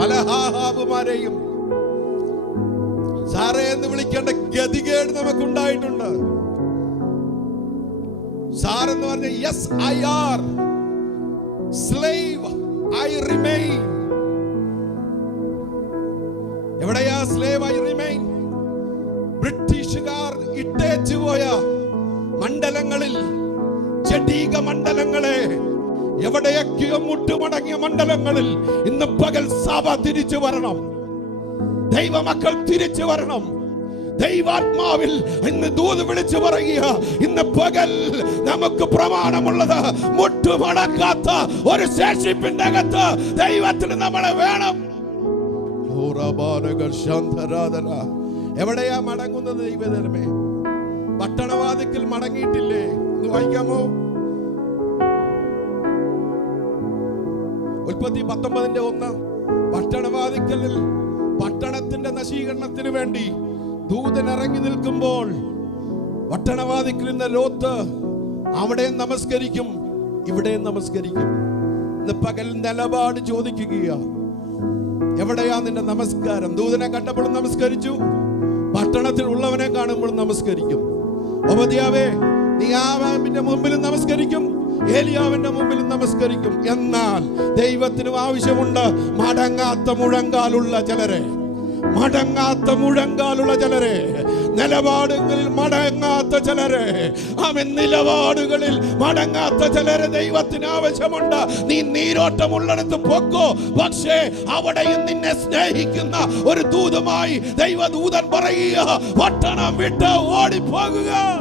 പല ഹാഹാബുമാരെയും സാറേ എന്ന് വിളിക്കേണ്ട ഗതികേട് നമുക്കുണ്ടായിട്ടുണ്ട്. സാർ എന്ന് പറഞ്ഞ yes I are slave I remain എവിടെയാ സ്ലേവ് ഐ റിമെയിൻ ബ്രിട്ടീഷുകാർ ഇട്ടേച്ചു പോയ മണ്ഡലങ്ങളിൽ ജഡീക മണ്ഡലങ്ങളെ എവിടെയൊക്കെയോ മുട്ടുമടങ്ങിയ മണ്ഡലങ്ങളിൽ ഇന്ന് പകൽ സഭ തിരിച്ചു വരണം. ദൈവമക്കൾ തിരിച്ചു വരണം. ദൈവാത്മാവിൽ ഇന്ന് ദൂത് വിളിച്ചു പറയുക ഇന്ന് പകൽ നമുക്ക് പ്രമാണമുള്ളത് മുട്ടുമടക്കാത്ത ഒരു ശേഷിപ്പിന്റെ അകത്ത് ദൈവത്തിന് നമ്മളെ വേണം. എവിടെയാ മടങ്ങുന്നത് ദൈവധർമ്മേ? പട്ടണവാതിക്കൽ മടങ്ങിയിട്ടില്ലേ? വായിക്കാമോ? ഉൽപ്പത്തി പത്തൊമ്പതിന്റെ ഒന്ന്. പട്ടണവാതിക്കലിൽ പട്ടണത്തിന്റെ നശീകരണത്തിന് വേണ്ടി ദൂതൻ ഇറങ്ങി നിൽക്കുമ്പോൾ പട്ടണവാതിക്കൽ നിന്ന ലോത്ത് അവിടെയും നമസ്കരിക്കും ഇവിടെ നമസ്കരിക്കും. ഇന്ന് പകൽ നിലപാട് ചോദിക്കുക എവിടെയാ നിന്റെ നമസ്കാരം? ദൂതനെ കണ്ടപ്പോഴും നമസ്കരിച്ചു. പട്ടണത്തിൽ ഉള്ളവനെ കാണുമ്പോഴും നമസ്കരിക്കും. ഉപതിയാവേ നീ ആവാമിന്റെ മുമ്പിലും നമസ്കരിക്കും. ഏലിയാവിന്റെ മുമ്പിൽ നമസ്കരിക്കും. എന്നാൽ ദൈവത്തിനും ആവശ്യമുണ്ട് മടങ്ങാത്ത മുഴങ്കാലുള്ള ചിലരെ. മടങ്ങാത്ത മുഴങ്കാലുള്ള ചിലരെ. നിലപാടുകളിൽ മടങ്ങാത്ത ചിലരെ. അവൻ നിലപാടുകളിൽ മടങ്ങാത്ത ചിലരെ ദൈവത്തിന് ആവശ്യമുണ്ട്. നീ നീരോട്ടമുള്ളിടത്ത് പൊക്കോ. പക്ഷേ അവിടെയും നിന്നെ സ്നേഹിക്കുന്ന ഒരു ദൂതമായി ദൈവദൂതൻ പറയുക പട്ടണം വിട്ട് ഓടിപ്പോകുക.